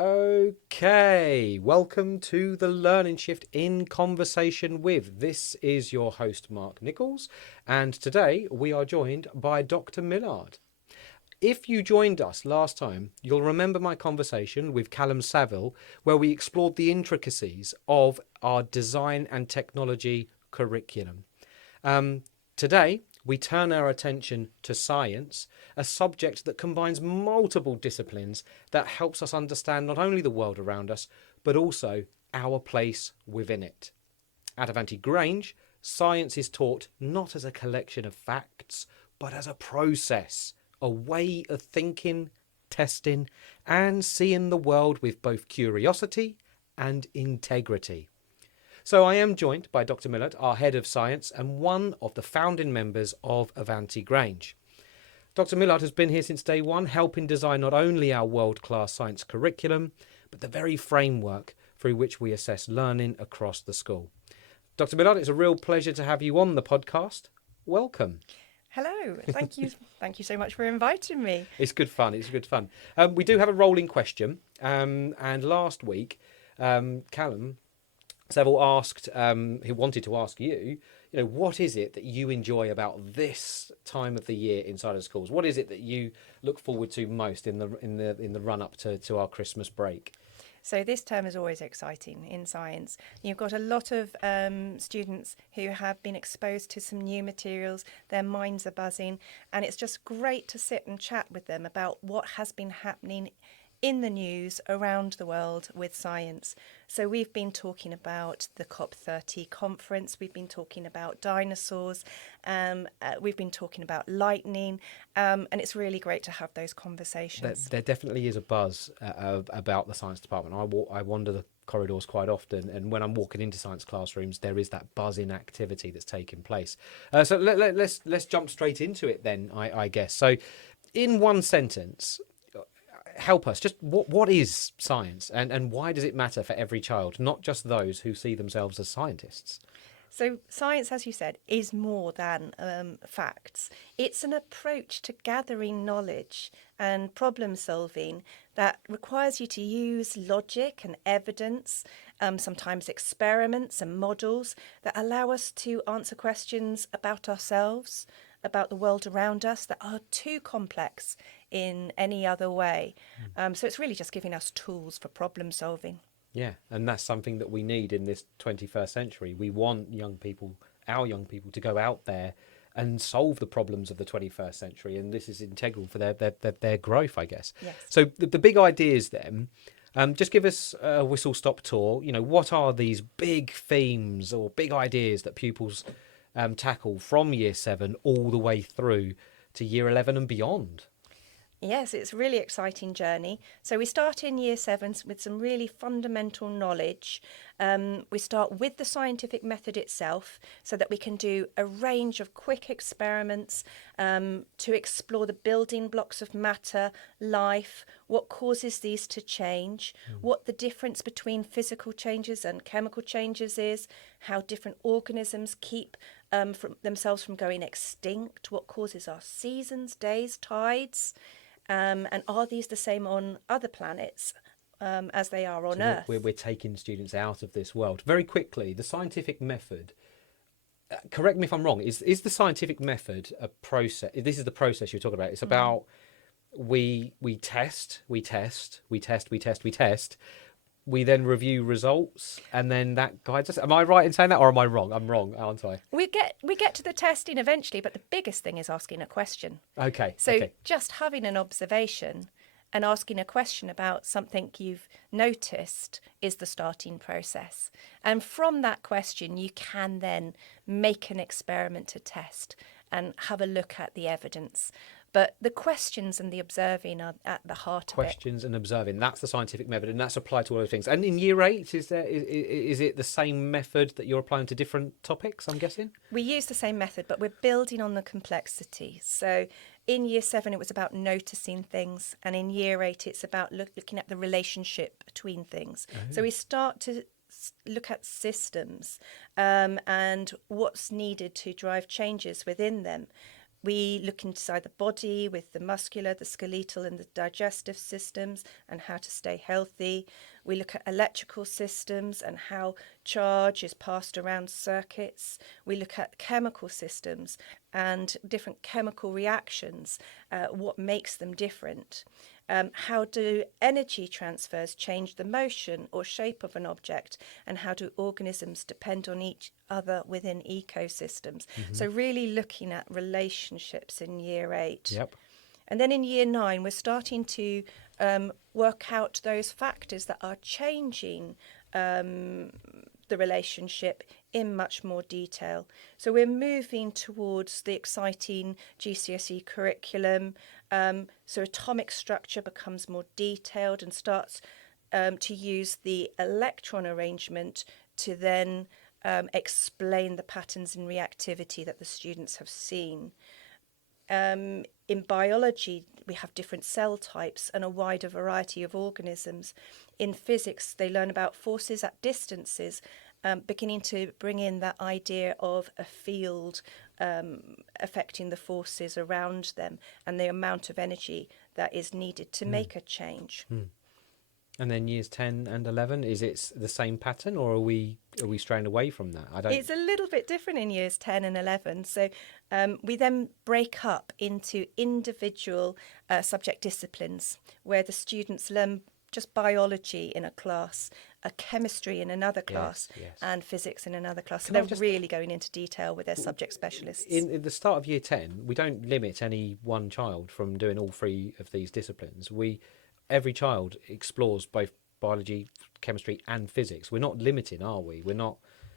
Okay, welcome to the Learning Shift in Conversation with. This is your host, Mark Nichols, and today we are joined by Dr. Millard. If you joined us last time, you'll remember my conversation with Callum Saville, where we explored the intricacies of our design and technology curriculum. Today, we turn our attention to science, a subject that combines multiple disciplines that helps us understand not only the world around us, but also our place within it. At Avanti Grange, science is taught not as a collection of facts, but as a process, a way of thinking, testing, and seeing the world with both curiosity and integrity. So I am joined by Dr. Millard, our head of science and one of the founding members of Avanti Grange. Dr. Millard has been here since day one, helping design not only our world-class science curriculum, but the very framework through which we assess learning across the school. Dr. Millard, it's a real pleasure to have you on the podcast. Welcome. Hello, thank you. Thank you so much for inviting me. It's good fun. We do have a rolling question. And last week, Callum Seville asked, he wanted to ask you, what is it that you enjoy about this time of the year inside of schools? What is it that you look forward to most in the run up to our Christmas break? So this term is always exciting in science. You've got a lot of students who have been exposed to some new materials, their minds are buzzing, and it's just great to sit and chat with them about what has been happening in the news around the world with science. So we've been talking about the COP30 conference, we've been talking about dinosaurs, we've been talking about lightning, and it's really great to have those conversations. There definitely is a buzz about the science department. I wander the corridors quite often, and when I'm walking into science classrooms, there is that buzzing activity that's taking place. So let's jump straight into it then, I guess. So in one sentence, help us. Just what is science and why does it matter for every child, not just those who see themselves as scientists? So science, as you said, is more than facts. It's an approach to gathering knowledge and problem solving that requires you to use logic and evidence, sometimes experiments and models that allow us to answer questions about ourselves, about the world around us that are too complex in any other way. So it's really just giving us tools for problem solving. Yeah, and that's something that we need in this 21st century. We want our young people to go out there and solve the problems of the 21st century, and this is integral for their growth, I guess. Yes. So the big ideas then, just give us a whistle-stop tour. What are these big themes or big ideas that pupils tackle from year 7 all the way through to year 11 and beyond? Yes, it's a really exciting journey. So we start in year 7 with some really fundamental knowledge. We start with the scientific method itself so that we can do a range of quick experiments to explore the building blocks of matter, life, what causes these to change, what the difference between physical changes and chemical changes is, how different organisms keep themselves from going extinct, what causes our seasons, days, tides. And are these the same on other planets as they are on Earth? We're taking students out of this world. Very quickly, the scientific method, correct me if I'm wrong, is the scientific method a process? This is the process you're talking about. It's about we test. We then review results, and then that guides us. Am I right in saying that, or am I wrong? I'm wrong, aren't I? We get to the testing eventually, but the biggest thing is asking a question. Okay. So just having an observation and asking a question about something you've noticed is the starting process. And from that question, you can then make an experiment to test and have a look at the evidence. But the questions and the observing are at the heart of it. Questions and observing, that's the scientific method, and that's applied to all those things. And in year 8, is it the same method that you're applying to different topics, I'm guessing? We use the same method, but we're building on the complexity. So in year 7, it was about noticing things, and in year 8, it's about looking at the relationship between things. So we start to look at systems and what's needed to drive changes within them. We look inside the body with the muscular, the skeletal, and the digestive systems and how to stay healthy. We look at electrical systems and how charge is passed around circuits. We look at chemical systems and different chemical reactions, what makes them different. How do energy transfers change the motion or shape of an object, and how do organisms depend on each other within ecosystems? So really looking at relationships in year 8. Yep. And then in year 9, we're starting to work out those factors that are changing the relationship in much more detail. So we're moving towards the exciting GCSE curriculum. So atomic structure becomes more detailed and starts to use the electron arrangement to then explain the patterns in reactivity that the students have seen. In biology, we have different cell types and a wider variety of organisms. In physics, they learn about forces at distances, beginning to bring in that idea of a field affecting the forces around them and the amount of energy that is needed to make a change. And then years 10 and 11, is it the same pattern, or are we straying away from that? It's a little bit different in years 10 and 11. So we then break up into individual subject disciplines where the students learn just biology in a class, a chemistry in another class, and physics in another class. So they're really going into detail with their subject specialists. In the start of year 10, we don't limit any one child from doing all 3 of these disciplines. Every child explores both biology, chemistry, and physics. We're not limiting, are we? We're not.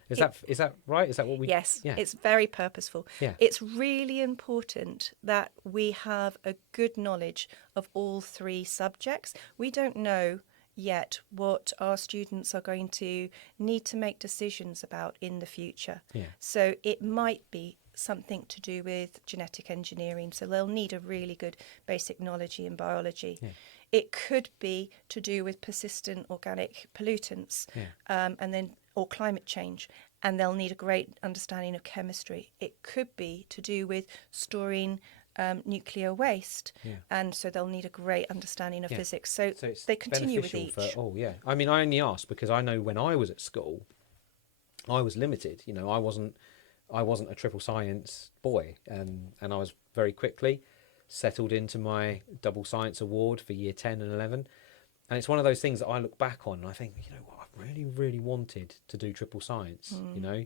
Is that right? Is that what we? Yes, it's very purposeful. Yeah. It's really important that we have a good knowledge of all 3 subjects. We don't know yet what our students are going to need to make decisions about in the future. Yeah. So it might be something to do with genetic engineering. So they'll need a really good basic knowledge in biology. Yeah. It could be to do with persistent organic pollutants, or climate change, and they'll need a great understanding of chemistry. It could be to do with storing nuclear waste, and so they'll need a great understanding of physics. So they continue with each. I mean, I only ask because I know when I was at school, I was limited. You know, I wasn't a triple science boy, and I was very quickly settled into my double science award for year 10 and 11. And it's one of those things that I look back on and I think, you know what, I really, really wanted to do triple science, you know.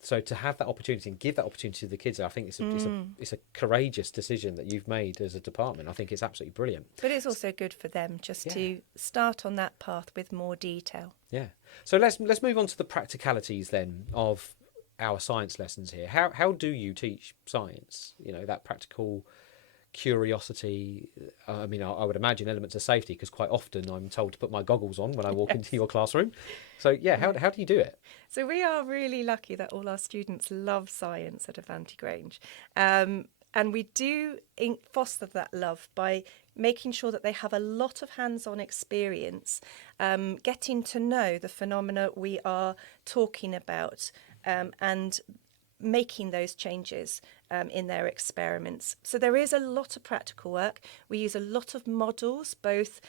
So to have that opportunity and give that opportunity to the kids, I think it's a courageous decision that you've made as a department. I think it's absolutely brilliant. But it's also good for them just to start on that path with more detail. Yeah. So let's move on to the practicalities then of our science lessons here. How do you teach science? You know, that practical curiosity. I mean, I would imagine elements of safety, because quite often I'm told to put my goggles on when I walk into your classroom. So how do you do it? So we are really lucky that all our students love science at Avanti Grange. And we do foster that love by making sure that they have a lot of hands-on experience, getting to know the phenomena we are talking about, and making those changes in their experiments. So there is a lot of practical work. We use a lot of models, both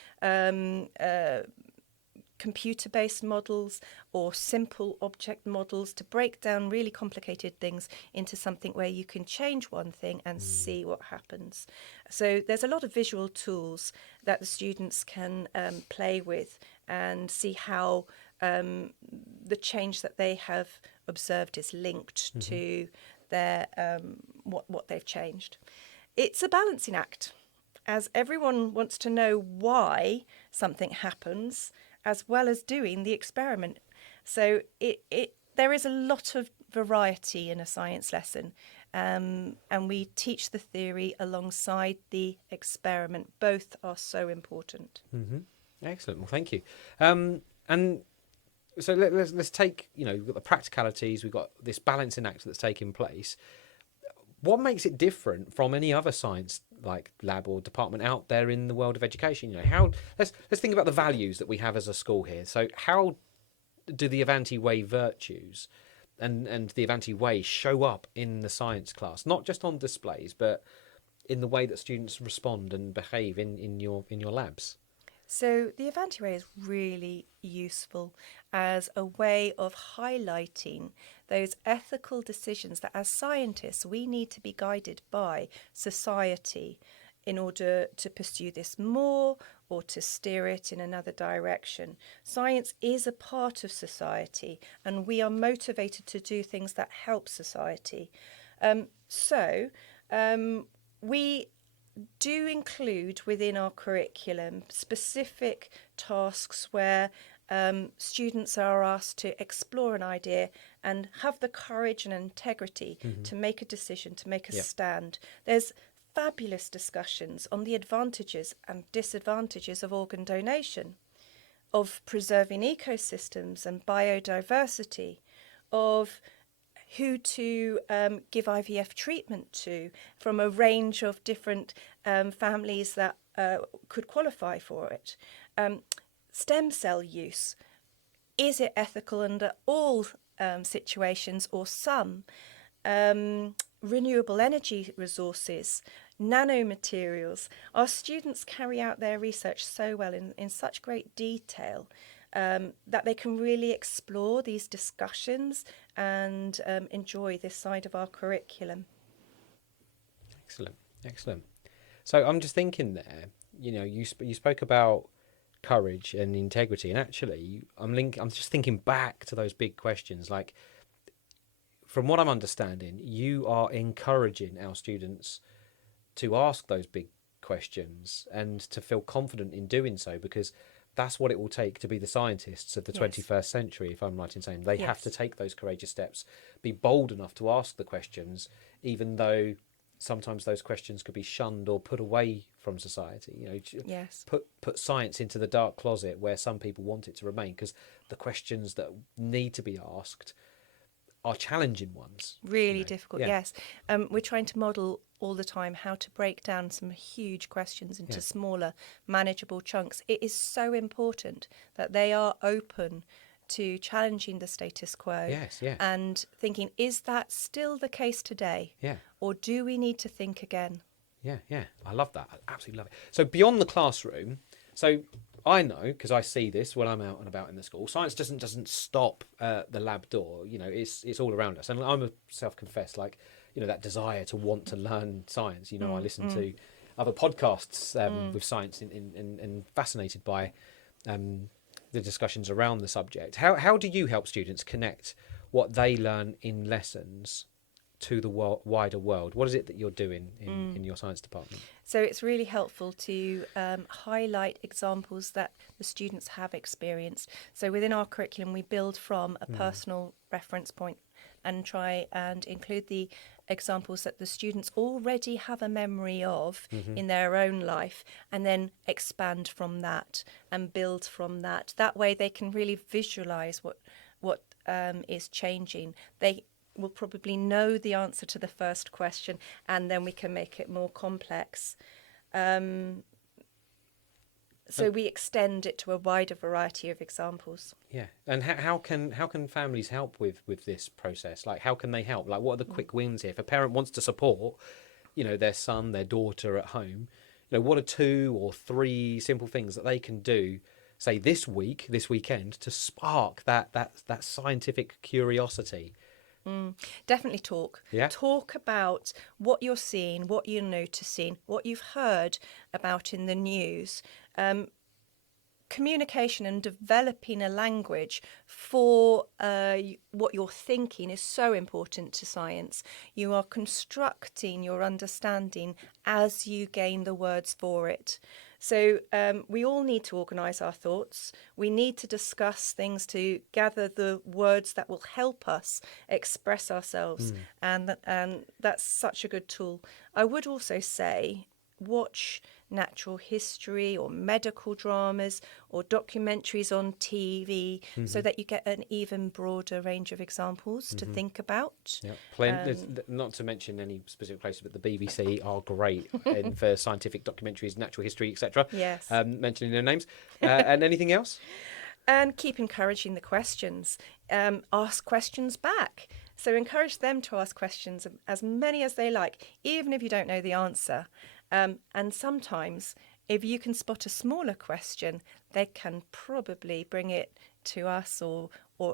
computer-based models or simple object models, to break down really complicated things into something where you can change one thing and see what happens. So there's a lot of visual tools that the students can play with and see how the change that they have observed is linked to their what they've changed. It's a balancing act, as everyone wants to know why something happens, as well as doing the experiment. So there is a lot of variety in a science lesson, and we teach the theory alongside the experiment. Both are so important. Excellent. Well, thank you. And so let's take, you know, we've got the practicalities, we've got this balancing act that's taking place. What makes it different from any other science like lab or department out there in the world of education? You know, let's think about the values that we have as a school here. So how do the Avanti Way virtues and the Avanti way show up in the science class, not just on displays, but in the way that students respond and behave in your labs? So the Avanti Way is really useful as a way of highlighting those ethical decisions that as scientists we need to be guided by society in order to pursue this more or to steer it in another direction. Science is a part of society and we are motivated to do things that help society. We do include within our curriculum specific tasks where students are asked to explore an idea and have the courage and integrity to make a decision, to make a stand. There's fabulous discussions on the advantages and disadvantages of organ donation, of preserving ecosystems and biodiversity, of who to give IVF treatment to from a range of different families that could qualify for it. Stem cell use, is it ethical under all situations or some? Renewable energy resources, nanomaterials. Our students carry out their research so well in such great detail that they can really explore these discussions and enjoy this side of our curriculum. Excellent, excellent. So I'm just thinking there, you spoke about courage and integrity, and actually I'm just thinking back to those big questions. Like, from what I'm understanding, you are encouraging our students to ask those big questions and to feel confident in doing so, because that's what it will take to be the scientists of the 21st century, if I'm right in saying. They have to take those courageous steps, be bold enough to ask the questions, even though sometimes those questions could be shunned or put away from society. Put science into the dark closet where some people want it to remain, because the questions that need to be asked are challenging ones. Really difficult, yes. We're trying to model all the time how to break down some huge questions into smaller, manageable chunks. It is so important that they are open to challenging the status quo and thinking, is that still the case today? Or do we need to think again? I love that. I absolutely love it. So beyond the classroom, so I know, because I see this when I'm out and about in the school, science doesn't stop at the lab door. It's all around us. And I'm a self-confessed, that desire to want to learn science. I listen to other podcasts with science and fascinated by the discussions around the subject. How do you help students connect what they learn in lessons to the wider world? What is it that you're doing in your science department? So it's really helpful to highlight examples that the students have experienced. So within our curriculum, we build from a personal reference point and try and include the examples that the students already have a memory of in their own life, and then expand from that and build from that. That way they can really visualize what is changing. They will probably know the answer to the first question, and then we can make it more complex. So we extend it to a wider variety of examples. Yeah, and how can families help with this process? Like, how can they help? Like, what are the quick wins here? If a parent wants to support, their son, their daughter at home, what are 2 or 3 simple things that they can do, say this weekend, to spark that scientific curiosity? Definitely talk. Talk about what you're seeing, what you're noticing, what you've heard about in the news. Communication and developing a language for what you're thinking is so important to science. You are constructing your understanding as you gain the words for it. So we all need to organise our thoughts. We need to discuss things to gather the words that will help us express ourselves. And that's such a good tool. I would also say, watch natural history or medical dramas or documentaries on TV so that you get an even broader range of examples to think about. Not to mention any specific places, but the BBC are great for scientific documentaries, natural history, etc. Yes. Mentioning their names. And anything else? And keep encouraging the questions. Ask questions back. So encourage them to ask questions, as many as they like, even if you don't know the answer. And sometimes, if you can spot a smaller question, they can probably bring it to us, or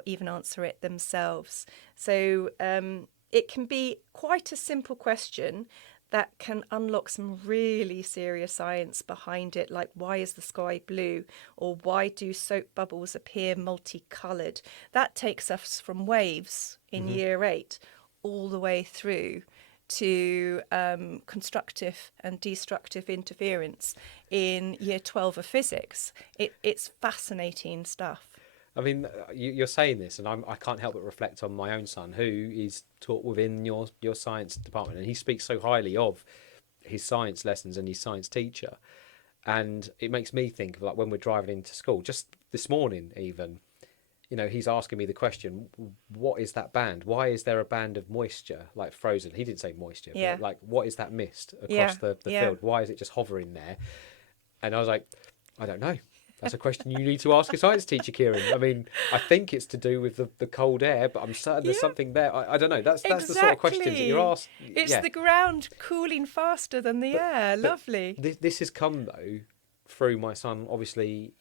even answer it themselves. So it can be quite a simple question that can unlock some really serious science behind it, like why is the sky blue, or why do soap bubbles appear multicoloured. That takes us from waves in year 8 all the way through to constructive and destructive interference in year 12 of physics. It's fascinating stuff. I mean, you're saying this, and I can't help but reflect on my own son, who is taught within your science department, and he speaks so highly of his science lessons and his science teacher, and it makes me think of, like, when we're driving into school, just this morning even, he's asking me the question, what is that band? Why is there a band of moisture, like frozen? He didn't say moisture, Yeah. but like, what is that mist across Yeah, the yeah. field? Why is it just hovering there? And I was like, I don't know. That's a question you need to ask a science teacher, Kieran. I mean, I think it's to do with the cold air, but I'm certain there's Yeah. something there. I don't know. That's the sort of questions that you're asked. It's Yeah. the ground cooling faster than the air. Lovely. This has come, though, through my son. Obviously,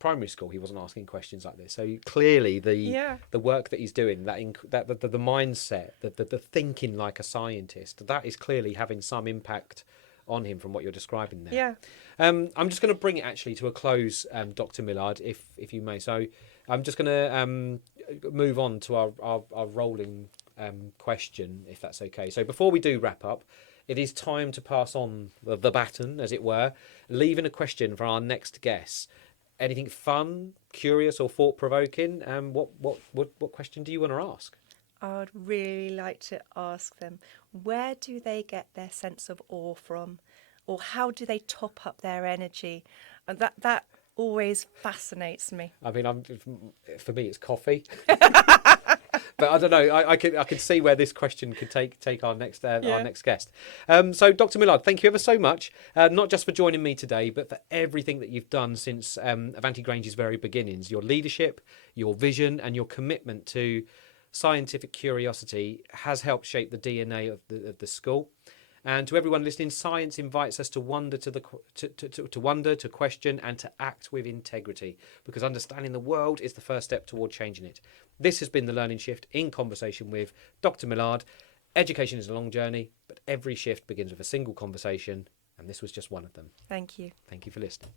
primary school, he wasn't asking questions like this. So clearly, the work that he's doing, the mindset, the thinking like a scientist, that is clearly having some impact on him from what you're describing there. Yeah. I'm just going to bring it actually to a close, Dr. Millard, if you may. So I'm just going to move on to our rolling question, if that's okay. So before we do wrap up, it is time to pass on the baton, as it were, leaving a question for our next guest. Anything fun, curious, or thought-provoking? What question do you want to ask? I would really like to ask them, where do they get their sense of awe from? Or how do they top up their energy? And that always fascinates me. I mean, for me, it's coffee. But I don't know. I can see where this question could take our next guest. So, Dr. Millard, thank you ever so much, not just for joining me today, but for everything that you've done since Avanti Grange's very beginnings. Your leadership, your vision, and your commitment to scientific curiosity has helped shape the DNA of the school. And to everyone listening, science invites us to wonder, to wonder, to question, and to act with integrity, because understanding the world is the first step toward changing it. This has been The Learning Shift in conversation with Dr. Millard. Education is a long journey, but every shift begins with a single conversation, and this was just one of them. Thank you. Thank you for listening.